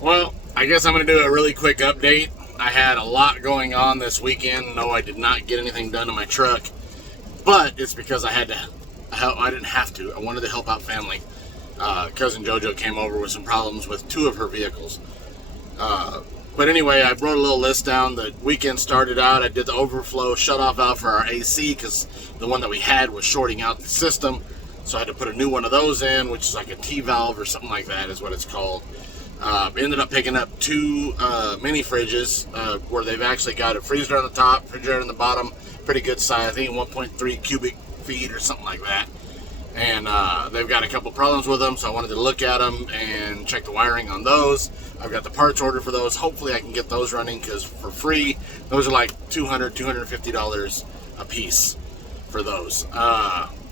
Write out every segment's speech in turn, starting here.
Well, I guess I'm going to do a really quick update. I had a lot going on this weekend. No, I did not get anything done in my truck, but it's because I had to. I didn't have to. I wanted to help out family. Cousin JoJo came over with some problems with two of her vehicles. But anyway, I wrote a little list down. The weekend started out. I did the overflow shut-off valve for our AC because the one that we had was shorting out the system. So I had to put a new one of those in, which is like a T-valve or something like that is what it's called. Ended up picking up two mini fridges where they've actually got a freezer on the top, refrigerator on the bottom. Pretty good size. I think 1.3 cubic feet or something like that. And they've got a couple problems with them, so I wanted to look at them and check the wiring on those. I've got the parts ordered for those. Hopefully I can get those running because for free, those are like $200, $250 a piece for those.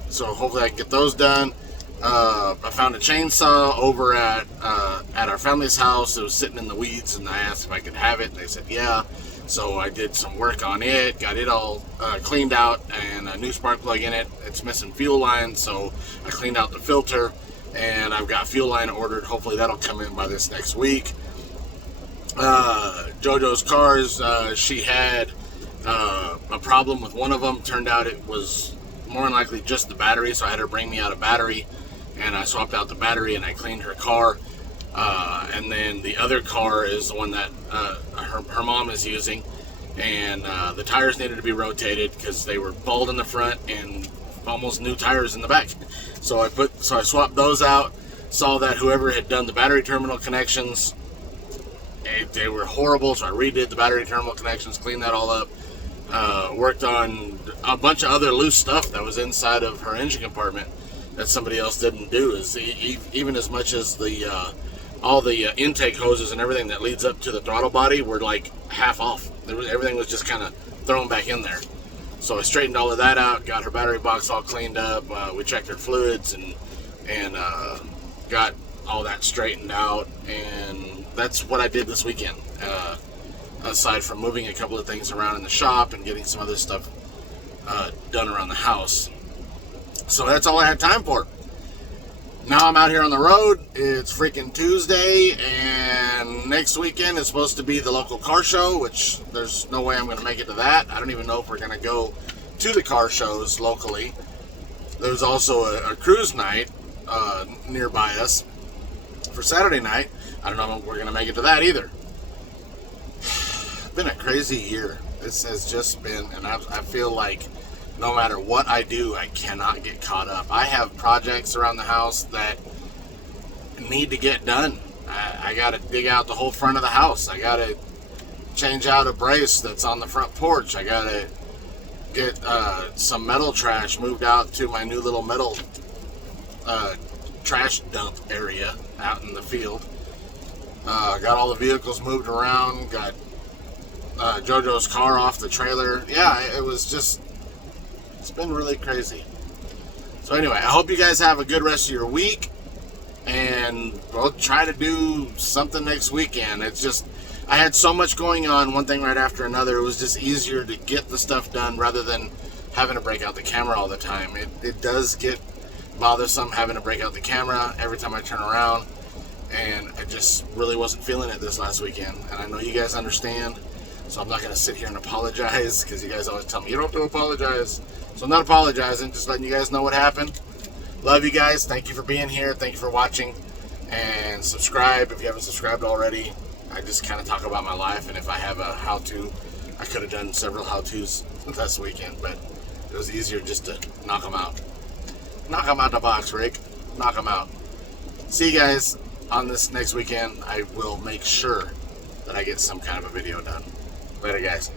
So hopefully I can get those done. I found a chainsaw over at our family's house. It was sitting in the weeds, and I asked if I could have it, and they said yeah. So I did some work on it, got it all cleaned out, and a new spark plug in it. It's missing fuel line, so I cleaned out the filter, and I've got fuel line ordered. Hopefully that'll come in by this next week. JoJo's cars, she had a problem with one of them. Turned out it was more than likely just the battery, so I had her bring me out a battery, and I swapped out the battery and I cleaned her car. And then the other car is the one that her mom is using, and the tires needed to be rotated because they were bald in the front and almost new tires in the back. So I swapped those out. Saw that whoever had done the battery terminal connections, they were horrible, so I redid the battery terminal connections, cleaned that all up. Worked on a bunch of other loose stuff that was inside of her engine compartment that somebody else didn't do. Is even as much as the all the intake hoses and everything that leads up to the throttle body were like half off. Everything was just kind of thrown back in there. So I straightened all of that out, got her battery box all cleaned up. We checked her fluids and got all that straightened out, and that's what I did this weekend. Aside from moving a couple of things around in the shop and getting some other stuff done around the house. So that's all I had time for. Now I'm out here on the road. It's freaking Tuesday, and next weekend is supposed to be the local car show, which there's no way I'm going to make it to that. I don't even know if we're going to go to the car shows locally. There's also a cruise night nearby us for Saturday night. I don't know if we're going to make it to that either. It's been a crazy year. This has just been, and I feel like no matter what I do, I cannot get caught up. I have projects around the house that need to get done. I got to dig out the whole front of the house. I got to change out a brace that's on the front porch. I got to get some metal trash moved out to my new little metal trash dump area out in the field. Got all the vehicles moved around. Got JoJo's car off the trailer. Yeah, it's been really crazy. So anyway, I hope you guys have a good rest of your week, and we'll try to do something next weekend. It's just, I had so much going on, one thing right after another. It was just easier to get the stuff done rather than having to break out the camera all the time. It does get bothersome having to break out the camera every time I turn around, and I just really wasn't feeling it this last weekend. And I know you guys understand, so I'm not going to sit here and apologize, because you guys always tell me you don't have to apologize. So I'm not apologizing, just letting you guys know what happened. Love you guys. Thank you for being here. Thank you for watching. And subscribe if you haven't subscribed already. I just kind of talk about my life, and if I have a how-to, I could have done several how-tos this weekend, but it was easier just to knock them out. Knock them out the box, Rick. Knock them out. See you guys on this next weekend. I will make sure that I get some kind of a video done. Later, guys.